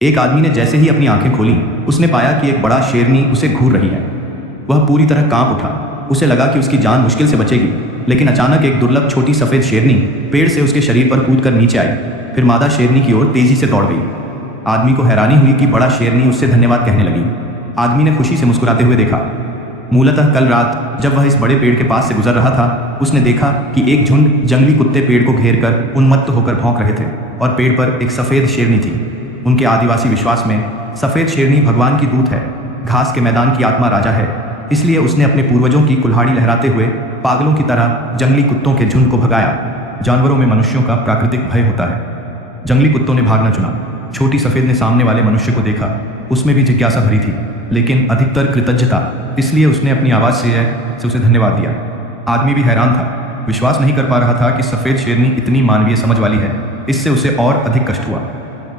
एक आदमी ने जैसे ही अपनी आंखें खोली, उसने पाया कि एक बड़ा शेरनी उसे घूर रही है। वह पूरी तरह कांप उठा। उसे लगा कि उसकी जान मुश्किल से बचेगी, लेकिन अचानक एक दुर्लभ छोटी सफ़ेद शेरनी पेड़ से उसके शरीर पर कूदकर नीचे आई। फिर मादा शेरनी की ओर तेजी से दौड़ गई। आदमी को हैरानी हुई कि बड़ा शेरनी उससे धन्यवाद कहने लगी। आदमी ने खुशी से मुस्कुराते हुए देखा। मूलतः कल रात जब वह इस बड़े पेड़ के पास से गुजर रहा था, उसने देखा कि एक झुंड जंगली कुत्ते पेड़ को घेर कर उन्मत्त होकर भौंक रहे थे और पेड़ पर एक सफ़ेद शेरनी थी। उनके आदिवासी विश्वास में सफ़ेद शेरनी भगवान की दूत है, घास के मैदान की आत्मा राजा है। इसलिए उसने अपने पूर्वजों की कुल्हाड़ी लहराते हुए पागलों की तरह जंगली कुत्तों के झुंड को भगाया। जानवरों में मनुष्यों का प्राकृतिक भय होता है। जंगली कुत्तों ने भागना चुना। छोटी सफ़ेद ने सामने वाले मनुष्य को देखा। उसमें भी जिज्ञासा भरी थी, लेकिन अधिकतर कृतज्ञता। इसलिए उसने अपनी आवाज़ से उसे धन्यवाद दिया। आदमी भी हैरान था, विश्वास नहीं कर पा रहा था कि सफ़ेद शेरनी इतनी मानवीय समझ वाली है। इससे उसे और अधिक कष्ट हुआ।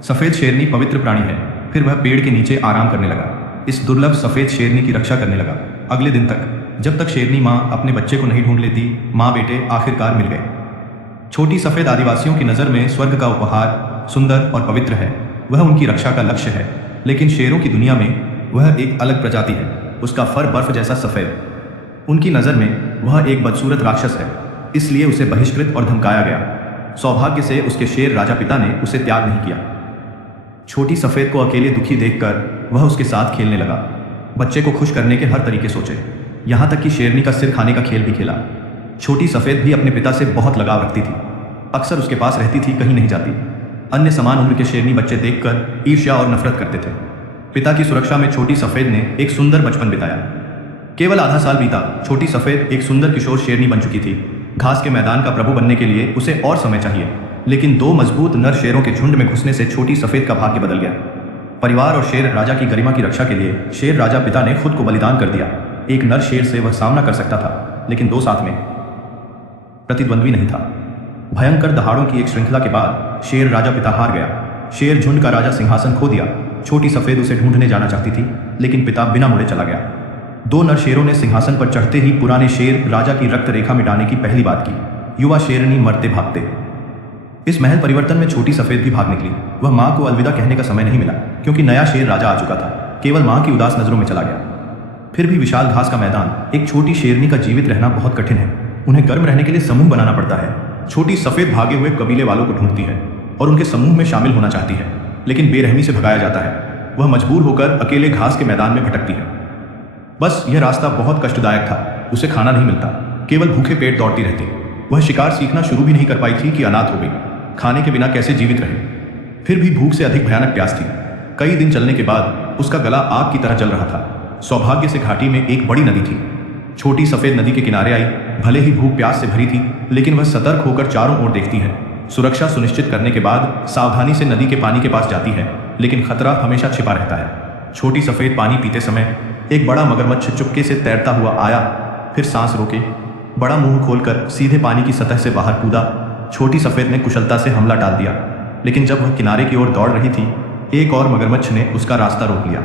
सफ़ेद शेरनी पवित्र प्राणी है। फिर वह पेड़ के नीचे आराम करने लगा। इस दुर्लभ सफ़ेद शेरनी की रक्षा करने लगा। अगले दिन तक, जब तक शेरनी माँ अपने बच्चे को नहीं ढूंढ लेती, माँ बेटे आखिरकार मिल गए। छोटी सफ़ेद आदिवासियों की नज़र में स्वर्ग का उपहार सुंदर और पवित्र है। वह उनकी रक्षा का लक्ष्य है। लेकिन शेरों की दुनिया में वह एक अलग प्रजाति है। उसका फर बर्फ जैसा सफ़ेद। उनकी नज़र में वह एक बदसूरत राक्षस है। इसलिए उसे बहिष्कृत और धमकाया गया। सौभाग्य से उसके शेर राजा पिता ने उसे त्याग नहीं किया। छोटी सफ़ेद को अकेले दुखी देखकर वह उसके साथ खेलने लगा। बच्चे को खुश करने के हर तरीके सोचे, यहाँ तक कि शेरनी का सिर खाने का खेल भी खेला। छोटी सफ़ेद भी अपने पिता से बहुत लगाव रखती थी। अक्सर उसके पास रहती थी, कहीं नहीं जाती। अन्य समान उम्र के शेरनी बच्चे देखकर ईर्ष्या और नफरत करते थे। पिता की सुरक्षा में छोटी सफ़ेद ने एक सुंदर बचपन बिताया। केवल आधा साल बीता, छोटी सफ़ेद एक सुंदर किशोर शेरनी बन चुकी थी। घास के मैदान का प्रभु बनने के लिए उसे और समय चाहिए, लेकिन दो मजबूत नर शेरों के झुंड में घुसने से छोटी सफ़ेद का भाग्य बदल गया। परिवार और शेर राजा की गरिमा की रक्षा के लिए शेर राजा पिता ने खुद को बलिदान कर दिया। एक नर शेर से वह सामना कर सकता था, लेकिन दो साथ में प्रतिद्वंद्वी नहीं था। भयंकर दहाड़ों की एक श्रृंखला के बाद शेर राजा पिता हार गया। शेर झुंड का राजा सिंहासन खो दिया। छोटी सफ़ेद उसे ढूंढने जाना चाहती थी, लेकिन पिता बिना मुड़े चला गया। दो नर शेरों ने सिंहासन पर चढ़ते ही पुराने शेर राजा की रक्त रेखा मिटाने की पहली बात की। युवा शेरनी मरते भागते। इस महल परिवर्तन में छोटी सफ़ेद भी भाग निकली। वह माँ को अलविदा कहने का समय नहीं मिला, क्योंकि नया शेर राजा आ चुका था। केवल माँ की उदास नज़रों में चला गया। फिर भी विशाल घास का मैदान, एक छोटी शेरनी का जीवित रहना बहुत कठिन है। उन्हें गर्म रहने के लिए समूह बनाना पड़ता है। छोटी सफ़ेद भागे हुए कबीले वालों को ढूंढती है और उनके समूह में शामिल होना चाहती है, लेकिन बेरहमी से भगाया जाता है। वह मजबूर होकर अकेले घास के मैदान में भटकती है। बस यह रास्ता बहुत कष्टदायक था। उसे खाना नहीं मिलता, केवल भूखे पेट दौड़ती रहती। वह शिकार सीखना शुरू भी नहीं कर पाई थी कि अनाथ हो गई। खाने के बिना कैसे जीवित रहे। फिर भी भूख से अधिक भयानक प्यास थी। कई दिन चलने के बाद उसका गला आग की तरह जल रहा था। सौभाग्य से घाटी में एक बड़ी नदी थी। छोटी सफ़ेद नदी के किनारे आई। भले ही भूख प्यास से भरी थी, लेकिन वह सतर्क होकर चारों ओर देखती है। सुरक्षा सुनिश्चित करने के बाद सावधानी से नदी के पानी के पास जाती है, लेकिन खतरा हमेशा छिपा रहता है। छोटी सफ़ेद पानी पीते समय एक बड़ा मगरमच्छ चुपके से तैरता हुआ आया। फिर सांस रोके, बड़ा मुंह खोलकर सीधे पानी की सतह से बाहर कूदा। छोटी सफ़ेद ने कुशलता से हमला टाल दिया, लेकिन जब वह किनारे की ओर दौड़ रही थी, एक और मगरमच्छ ने उसका रास्ता रोक लिया।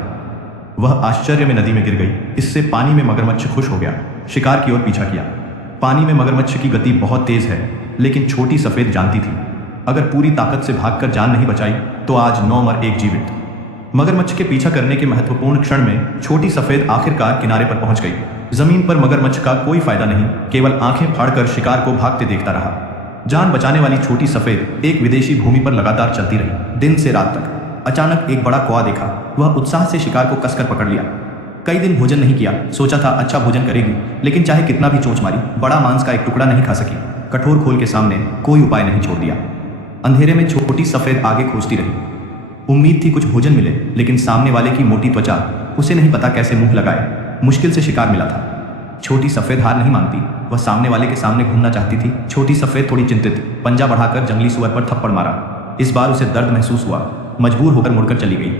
वह आश्चर्य में नदी में गिर गई। इससे पानी में मगरमच्छ खुश हो गया, शिकार की ओर पीछा किया। पानी में मगरमच्छ की गति बहुत तेज है, लेकिन छोटी सफ़ेद जानती थी, अगर पूरी ताकत से भागकर जान नहीं बचाई तो आज 9 मर 1 जीवित। मगरमच्छ के पीछा करने के महत्वपूर्ण क्षण में छोटी सफ़ेद आखिरकार किनारे पर पहुंच गई। जमीन पर मगरमच्छ का कोई फायदा नहीं, केवल आंखें फाड़कर शिकार को भागते देखता रहा। जान बचाने वाली छोटी सफ़ेद एक विदेशी भूमि पर लगातार चलती रही, दिन से रात तक। अचानक एक बड़ा कौवा देखा। वह उत्साह से शिकार को कसकर पकड़ लिया। कई दिन भोजन नहीं किया, सोचा था अच्छा भोजन करेगी, लेकिन चाहे कितना भी चोंच मारी, बड़ा मांस का एक टुकड़ा नहीं खा सकी। कठोर खोल के सामने कोई उपाय नहीं छोड़ दिया। अंधेरे में छोटी सफ़ेद आगे खोजती रही। उम्मीद थी कुछ भोजन मिले, लेकिन सामने वाले की मोटी त्वचा, उसे नहीं पता कैसे मुंह लगाए। मुश्किल से शिकार मिला था। छोटी सफ़ेद हार नहीं मानती। वह सामने वाले के सामने घूमना चाहती थी। छोटी सफ़ेद थोड़ी चिंतित, पंजा बढ़ाकर जंगली सुअर पर थप्पड़ मारा। इस बार उसे दर्द महसूस हुआ। मजबूर होकर मुड़कर चली गई।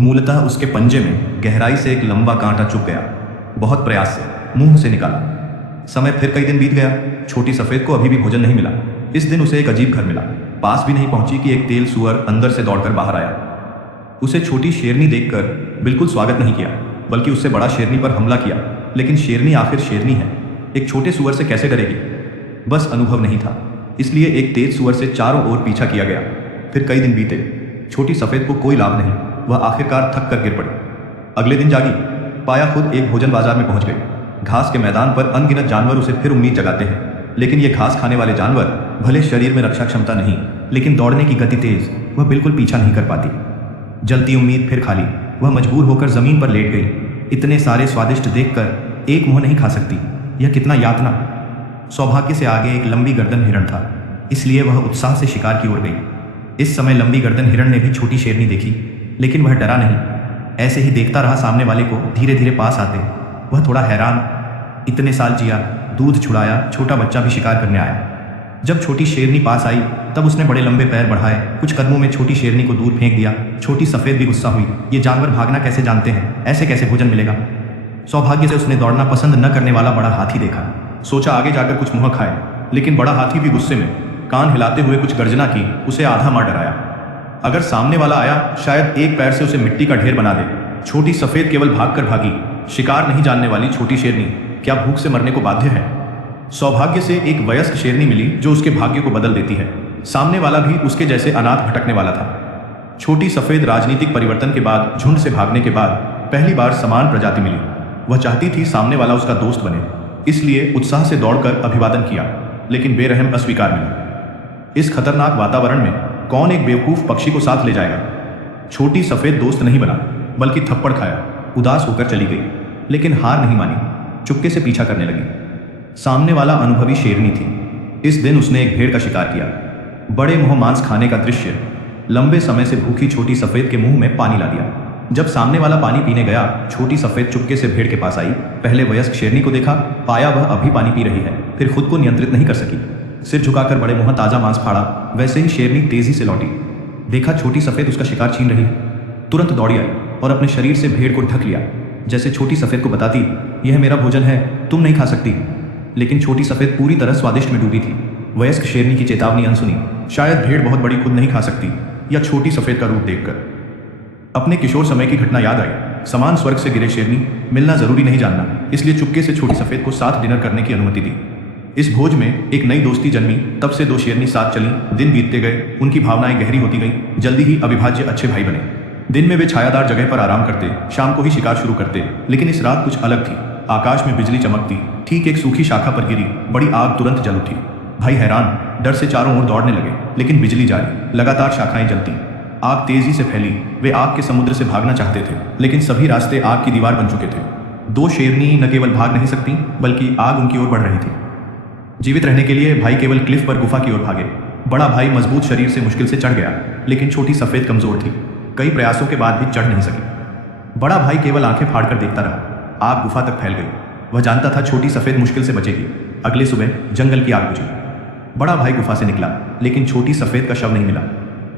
मूलतः उसके पंजे में गहराई से एक लंबा कांटा चुभ गया। बहुत प्रयास से मुंह से निकाला। समय फिर कई दिन बीत गया। छोटी सफ़ेद को अभी भी भोजन नहीं मिला। इस दिन उसे एक अजीब घर मिला। पास भी नहीं पहुंची कि एक तेल सुअर अंदर से दौड़कर बाहर आया। उसे छोटी शेरनी देखकर बिल्कुल स्वागत नहीं किया, बल्कि उससे बड़ा शेरनी पर हमला किया। लेकिन शेरनी आखिर शेरनी है, एक छोटे सुअर से कैसे डरेगी। बस अनुभव नहीं था, इसलिए एक तेज सुअर से चारों ओर पीछा किया गया। फिर कई दिन बीते। छोटी सफ़ेद को कोई लाभ नहीं। वह आखिरकार थक कर गिर पड़ी। अगले दिन जागी, पाया खुद एक भोजन बाजार में पहुंच गई। घास के मैदान पर अनगिनत जानवर उसे फिर उम्मीद जगाते हैं, लेकिन ये घास खाने वाले जानवर भले शरीर में रक्षा क्षमता नहीं, लेकिन दौड़ने की गति तेज, वह बिल्कुल पीछा नहीं कर पाती। जलती उम्मीद फिर खाली, वह मजबूर होकर जमीन पर लेट गई। इतने सारे स्वादिष्ट देखकर एक मुंह नहीं खा सकती, यह कितना यातना। सौभाग्य से आगे एक लंबी गर्दन हिरण था, इसलिए वह उत्साह से शिकार की ओर गई। इस समय लंबी गर्दन हिरण ने भी छोटी शेरनी देखी, लेकिन वह डरा नहीं, ऐसे ही देखता रहा सामने वाले को धीरे धीरे पास आते। वह थोड़ा हैरान, इतने साल जिया, दूध छुड़ाया, छोटा बच्चा भी शिकार करने आया। जब छोटी शेरनी पास आई तब उसने बड़े लंबे पैर बढ़ाए, कुछ कदमों में छोटी शेरनी को दूर फेंक दिया। छोटी सफ़ेद भी गुस्सा हुई, ये जानवर भागना कैसे जानते हैं, ऐसे कैसे भोजन मिलेगा। सौभाग्य से उसने दौड़ना पसंद न करने वाला बड़ा हाथी देखा, सोचा आगे जाकर कुछ मुँह खाए, लेकिन बड़ा हाथी भी गुस्से में कान हिलाते हुए कुछ गर्जना की, उसे आधा मार डराया। अगर सामने वाला आया शायद एक पैर से उसे मिट्टी का ढेर बना दे। छोटी सफ़ेद केवल भागकर भागी, शिकार नहीं जानने वाली छोटी शेरनी क्या भूख से मरने को बाध्य है। सौभाग्य से एक वयस्क शेरनी मिली जो उसके भाग्य को बदल देती है। सामने वाला भी उसके जैसे अनाथ भटकने वाला था। छोटी सफ़ेद राजनीतिक परिवर्तन के बाद, झुंड से भागने के बाद पहली बार समान प्रजाति मिली। वह चाहती थी सामने वाला उसका दोस्त बने, इसलिए उत्साह से दौड़कर अभिवादन किया, लेकिन बेरहम अस्वीकार मिला। इस खतरनाक वातावरण में कौन एक बेवकूफ़ पक्षी को साथ ले जाएगा। छोटी सफ़ेद दोस्त नहीं बना, बल्कि थप्पड़ खाया, उदास होकर चली गई, लेकिन हार नहीं मानी, चुपके से पीछा करने लगी। सामने वाला अनुभवी शेरनी थी। इस दिन उसने एक भेड़ का शिकार किया। बड़े मुंह मांस खाने का दृश्य लंबे समय से भूखी छोटी सफ़ेद के मुंह में पानी ला दिया। जब सामने वाला पानी पीने गया, छोटी सफ़ेद चुपके से भेड़ के पास आई, पहले वयस्क शेरनी को देखा, पाया वह अभी पानी पी रही है, फिर खुद को नियंत्रित नहीं कर सकी, सिर झुकाकर बड़े मुंह ताज़ा मांस फाड़ा। वैसे ही शेरनी तेजी से लौटी, देखा छोटी सफ़ेद उसका शिकार छीन रही है, तुरंत दौड़ी आई और अपने शरीर से भेड़ को ढक लिया, जैसे छोटी सफ़ेद को बताती, यह मेरा भोजन है, तुम नहीं खा सकती। लेकिन छोटी सफ़ेद पूरी तरह स्वादिष्ट में डूबी थी। वयस्क शेरनी की चेतावनी अनसुनी, शायद भेड़ बहुत बड़ी खुद नहीं खा सकती, या छोटी सफ़ेद का रूप देखकर अपने किशोर समय की घटना याद आई। समान स्वर्ग से गिरे शेरनी, मिलना जरूरी नहीं जानना, इसलिए चुपके से छोटी सफ़ेद को साथ डिनर करने की अनुमति दी। इस भोज में एक नई दोस्ती जन्मी, तब से दो शेरनी साथ चली। दिन बीतते गए, उनकी भावनाएं गहरी होती गईं, जल्दी ही अविभाज्य अच्छे भाई बने। दिन में वे छायादार जगह पर आराम करते, शाम को ही शिकार शुरू करते, लेकिन इस रात कुछ अलग थी। आकाश में बिजली चमकती, ठीक एक सूखी शाखा पर गिरी बड़ी आग तुरंत जल उठी। भाई हैरान, डर से चारों ओर दौड़ने लगे, लेकिन बिजली जारी, लगातार शाखाएं जलती, आग तेजी से फैली। वे आग के समुद्र से भागना चाहते थे, लेकिन सभी रास्ते आग की दीवार बन चुके थे। दो शेरनी न केवल भाग नहीं सकती, बल्कि आग उनकी ओर बढ़ रही थी। जीवित रहने के लिए भाई केवल क्लिफ पर गुफा की ओर भागे। बड़ा भाई मजबूत शरीर से मुश्किल से चढ़ गया, लेकिन छोटी सफ़ेद कमजोर थी, कई प्रयासों के बाद भी चढ़ नहीं सकी। बड़ा भाई केवल आंखें फाड़कर देखता रहा। आग गुफा तक फैल गई। वह जानता था छोटी सफ़ेद मुश्किल से बचेगी। अगले सुबह जंगल की आग बुझी। बड़ा भाई गुफा से निकला, लेकिन छोटी सफ़ेद का शव नहीं मिला।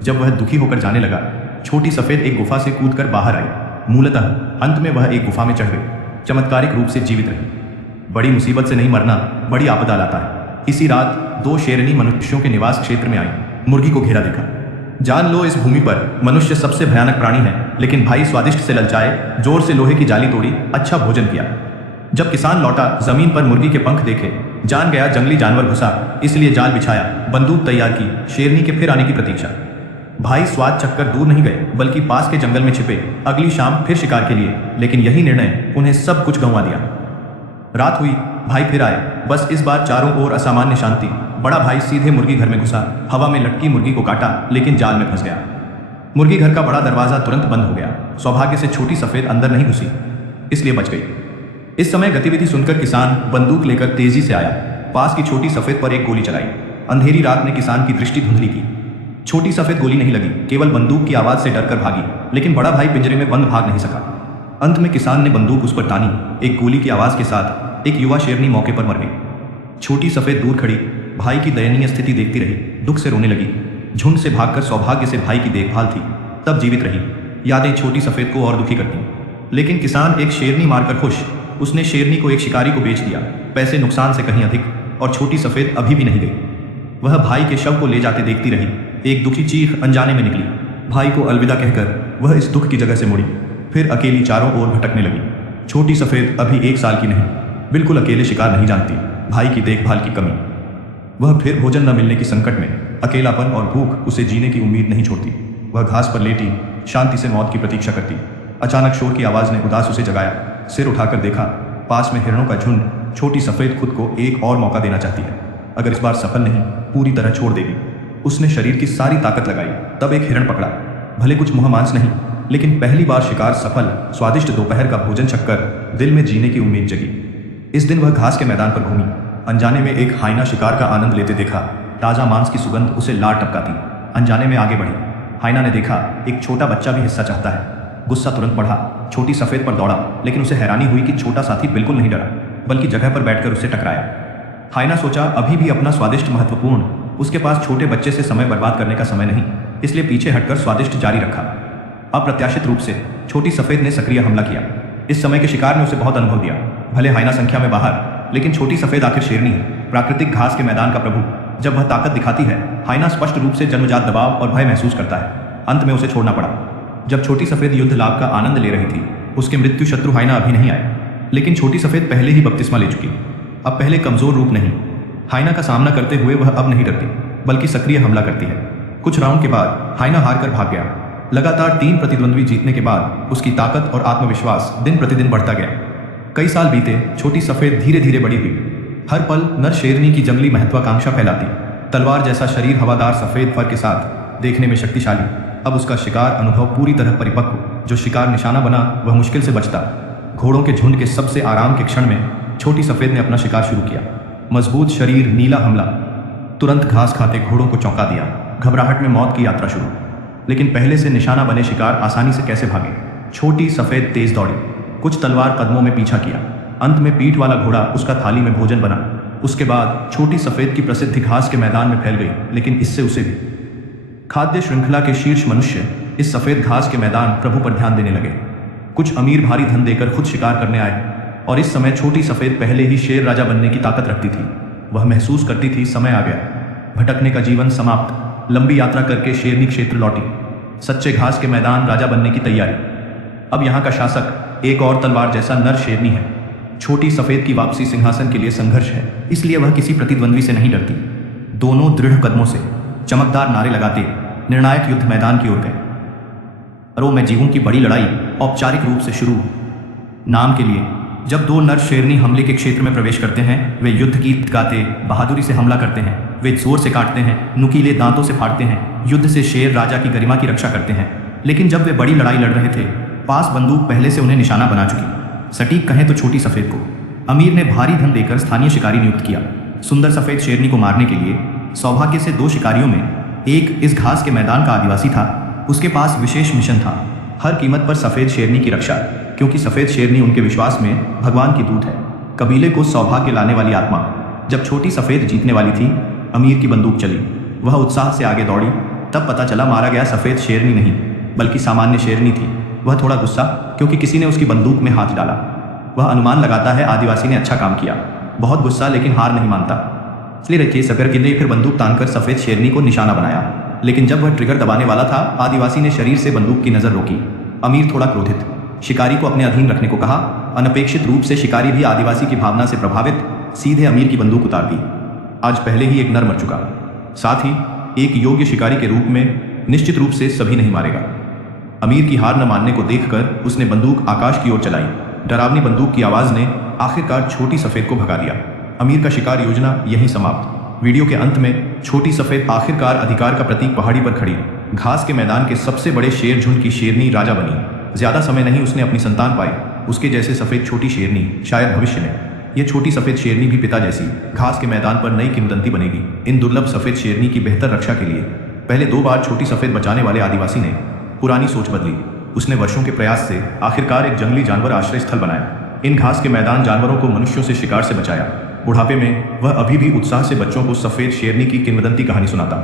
जब वह दुखी होकर जाने लगा, छोटी सफ़ेद एक गुफा से कूदकर बाहर आई। मूलतः अंत में वह एक गुफा में चढ़ गई, चमत्कारिक रूप से जीवित रही। बड़ी मुसीबत से नहीं मरना बड़ी आपदा लाता है। इसी रात दो शेरनी मनुष्यों के निवास क्षेत्र में आई। मुर्गी को घेरा देखा। जान लो, इस भूमि पर मनुष्य सबसे भयानक प्राणी है, लेकिन भाई स्वादिष्ट से ललचाए, जोर से लोहे की जाली तोड़ी, अच्छा भोजन किया। जब किसान लौटा, जमीन पर मुर्गी के पंख देखे, जान गया जंगली जानवर घुसा, इसलिए जाल बिछाया, बंदूक तैयार की, शेरनी के फिर आने की प्रतीक्षा। भाई स्वाद चखकर दूर नहीं गए, बल्कि पास के जंगल में छिपे, अगली शाम फिर शिकार के लिए, लेकिन यही निर्णय उन्हें सब कुछ गंवा दिया। रात हुई, भाई फिर आए, बस इस बार चारों ओर असामान्य शांति। बड़ा भाई सीधे मुर्गी घर में घुसा, हवा में लटकी मुर्गी को काटा, लेकिन जाल में फंस गया। मुर्गी घर का बड़ा दरवाजा तुरंत बंद हो गया। सौभाग्य से छोटी सफ़ेद अंदर नहीं घुसी, इसलिए बच गई। इस समय गतिविधि सुनकर किसान बंदूक लेकर तेजी से आया। पास की छोटी सफ़ेद पर एक गोली चलाई। अंधेरी रात ने किसान की दृष्टि धुंधली की। छोटी सफ़ेद गोली नहीं लगी, केवल बंदूक की आवाज़ से डरकर भागी, लेकिन बड़ा भाई पिंजरे में बंद भाग नहीं सका। अंत में किसान ने बंदूक उस पर तानी। एक गोली की आवाज़ के साथ एक युवा शेरनी मौके पर मर गई। छोटी सफ़ेद दूर खड़ी भाई की दयनीय स्थिति देखती रही, दुख से रोने लगी। झुंड से भागकर सौभाग्य से भाई की देखभाल थी, तब जीवित रही। यादें छोटी सफ़ेद को और दुखी करती, लेकिन किसान एक शेरनी मारकर खुश। उसने शेरनी को एक शिकारी को बेच दिया, पैसे नुकसान से कहीं अधिक, और छोटी सफ़ेद अभी भी नहीं गई। वह भाई के शव को ले जाते देखती रही। एक दुखी चीख अनजाने में निकली। भाई को अलविदा कहकर वह इस दुख की जगह से मुड़ी, फिर अकेली चारों ओर भटकने लगी। छोटी सफ़ेद अभी 1 साल की नहीं, बिल्कुल अकेले शिकार नहीं जानती। भाई की देखभाल की कमी, वह फिर भोजन न मिलने की संकट में, अकेलापन और भूख उसे जीने की उम्मीद नहीं छोड़ती। वह घास पर लेटी शांति से मौत की प्रतीक्षा करती। अचानक शोर की आवाज़ ने उदास उसे जगाया। सिर उठाकर देखा, पास में हिरणों का झुंड। छोटी सफ़ेद खुद को एक और मौका देना चाहती है। अगर इस बार सफल नहीं, पूरी तरह छोड़ देगी। उसने शरीर की सारी ताकत लगाई, तब एक हिरण पकड़ा। भले कुछ मुँह मांस नहीं, लेकिन पहली बार शिकार सफल। स्वादिष्ट दोपहर का भोजन छककर दिल में जीने की उम्मीद जगी। इस दिन वह घास के मैदान पर घूमी। अनजाने में एक हाइना शिकार का आनंद लेते देखा। ताज़ा मांस की सुगंध उसे लार टपकाती। अनजाने में आगे बढ़ी। हाइना ने देखा एक छोटा बच्चा भी हिस्सा चाहता है। गुस्सा तुरंत बढ़ा। छोटी सफ़ेद पर दौड़ा, लेकिन उसे हैरानी हुई कि छोटा साथी बिल्कुल नहीं डरा, बल्कि जगह पर बैठकर उसे टकराया। हाइना सोचा अभी भी अपना स्वादिष्ट महत्वपूर्ण। उसके पास छोटे बच्चे से समय बर्बाद करने का समय नहीं, इसलिए पीछे हटकर स्वादिष्ट जारी रखा। अप्रत्याशित रूप से छोटी सफ़ेद ने सक्रिय हमला किया। इस समय के शिकार ने उसे बहुत अनुभव दिया। भले हाइना संख्या में बाहर, लेकिन छोटी सफ़ेद आखिर शेरनी है, प्राकृतिक घास के मैदान का प्रभु। जब वह ताकत दिखाती है, हाइना स्पष्ट रूप से जन्मजात दबाव और भय महसूस करता है। अंत में उसे छोड़ना पड़ा। जब छोटी सफ़ेद युद्ध लाभ का आनंद ले रही थी, उसके मृत्यु शत्रु हाइना अभी नहीं आए, लेकिन छोटी सफ़ेद पहले ही बपतिस्मा ले चुकी। अब पहले कमज़ोर रूप नहीं, हाइना का सामना करते हुए वह अब नहीं डरती, बल्कि सक्रिय हमला करती है। कुछ राउंड के बाद हाइना हार कर भाग गया। लगातार 3 प्रतिद्वंद्वी जीतने के बाद उसकी ताकत और आत्मविश्वास दिन प्रतिदिन बढ़ता गया। कई साल बीते, छोटी सफ़ेद धीरे धीरे बड़ी हुई। हर पल नर शेरनी की जंगली महत्वाकांक्षा फैलाती। तलवार जैसा शरीर, हवादार सफ़ेद फर के साथ, देखने में शक्तिशाली। अब उसका शिकार अनुभव पूरी तरह परिपक्व। जो शिकार निशाना बना वह मुश्किल से बचता। घोड़ों के झुंड के सबसे आराम के क्षण में छोटी सफ़ेद ने अपना शिकार शुरू किया। मजबूत शरीर, नीला हमला, तुरंत घास खाते घोड़ों को चौंका दिया। घबराहट में मौत की यात्रा शुरू। लेकिन पहले से निशाना बने शिकार आसानी से कैसे भागे। छोटी सफ़ेद तेज दौड़ी, कुछ तलवार कदमों में पीछा किया। अंत में पीठ वाला घोड़ा उसका थाली में भोजन बना। उसके बाद छोटी सफ़ेद की प्रसिद्धि घास के मैदान में फैल गई, लेकिन इससे उसे भी। खाद्य श्रृंखला के शीर्ष मनुष्य इस सफ़ेद घास के मैदान प्रभु पर ध्यान देने लगे। कुछ अमीर भारी धन देकर खुद शिकार करने आए, और इस समय छोटी सफ़ेद पहले ही शेर राजा बनने की ताकत रखती थी। वह महसूस करती थी समय आ गया, भटकने का जीवन समाप्त। लंबी यात्रा करके शेरनी क्षेत्र लौटी। सच्चे घास के मैदान, राजा बनने की तैयारी। अब यहाँ का शासक एक और तलवार जैसा नर शेरनी है। छोटी सफ़ेद की वापसी सिंहासन के लिए संघर्ष है, इसलिए वह किसी प्रतिद्वंद्वी से नहीं डरती। दोनों दृढ़ कदमों से चमकदार नारे लगाते निर्णायक युद्ध मैदान की ओर गए। अरो मैं जीवों की बड़ी लड़ाई औपचारिक रूप से शुरू। नाम के लिए जब 2 नर शेरनी हमले के क्षेत्र में प्रवेश करते हैं, वे युद्ध गीत गाते बहादुरी से हमला करते हैं। वे जोर से काटते हैं, नुकीले दांतों से फाड़ते हैं। युद्ध से शेर राजा की गरिमा की रक्षा करते हैं। लेकिन जब वे बड़ी लड़ाई लड़ रहे थे, पास बंदूक पहले से उन्हें निशाना बना चुकी। सटीक कहें तो छोटी सफ़ेद को अमीर ने भारी धन देकर स्थानीय शिकारी नियुक्त किया। सुंदर सफ़ेद शेरनी को मारने के लिए सौभाग्य से 2 शिकारियों में एक इस घास के मैदान का आदिवासी था। उसके पास विशेष मिशन था, हर कीमत पर सफ़ेद शेरनी की रक्षा, क्योंकि सफ़ेद शेरनी उनके विश्वास में भगवान की दूत है, कबीले को सौभाग्य लाने वाली आत्मा। जब छोटी सफ़ेद जीतने वाली थी, अमीर की बंदूक चली। वह उत्साह से आगे दौड़ी। तब पता चला मारा गया सफ़ेद शेरनी नहीं, बल्कि सामान्य शेरनी थी। वह थोड़ा गुस्सा, क्योंकि किसी ने उसकी बंदूक में हाथ डाला। वह अनुमान लगाता है आदिवासी ने अच्छा काम किया। बहुत गुस्सा, लेकिन हार नहीं मानता। इसलिए रखिए सकर ने फिर बंदूक तानकर सफ़ेद शेरनी को निशाना बनाया। लेकिन जब वह ट्रिगर दबाने वाला था, आदिवासी ने शरीर से बंदूक की नज़र रोकी। अमीर थोड़ा क्रोधित, शिकारी को अपने अधीन रखने को कहा। अनपेक्षित रूप से शिकारी भी आदिवासी की भावना से प्रभावित सीधे अमीर की बंदूक उतार दी। आज पहले ही एक नर मर चुका, साथ ही एक योग्य शिकारी के रूप में निश्चित रूप से सभी नहीं मारेगा। अमीर की हार न मानने को देखकर उसने बंदूक आकाश की ओर चलाई। डरावनी बंदूक की आवाज़ ने आखिरकार छोटी सफ़ेद को भगा दिया। अमीर का शिकार योजना यहीं समाप्त। वीडियो के अंत में छोटी सफ़ेद आखिरकार अधिकार का प्रतीक पहाड़ी पर खड़ी घास के मैदान के सबसे बड़े शेर झुंड की शेरनी राजा बनी। ज़्यादा समय नहीं उसने अपनी संतान पाई। उसके जैसे सफ़ेद छोटी शेरनी शायद भविष्य में ये छोटी सफ़ेद शेरनी भी पिता जैसी घास के मैदान पर नई किंवदंती बनेगी। इन दुर्लभ सफ़ेद शेरनी की बेहतर रक्षा के लिए पहले 2 बार छोटी सफ़ेद बचाने वाले आदिवासी ने पुरानी सोच बदली। उसने वर्षों के प्रयास से आखिरकार एक जंगली जानवर आश्रय स्थल बनाया। इन घास के मैदान जानवरों को मनुष्यों से शिकार से बचाया। बुढ़ापे में वह अभी भी उत्साह से बच्चों को सफ़ेद शेरनी की किंवदंती कहानी सुनाता।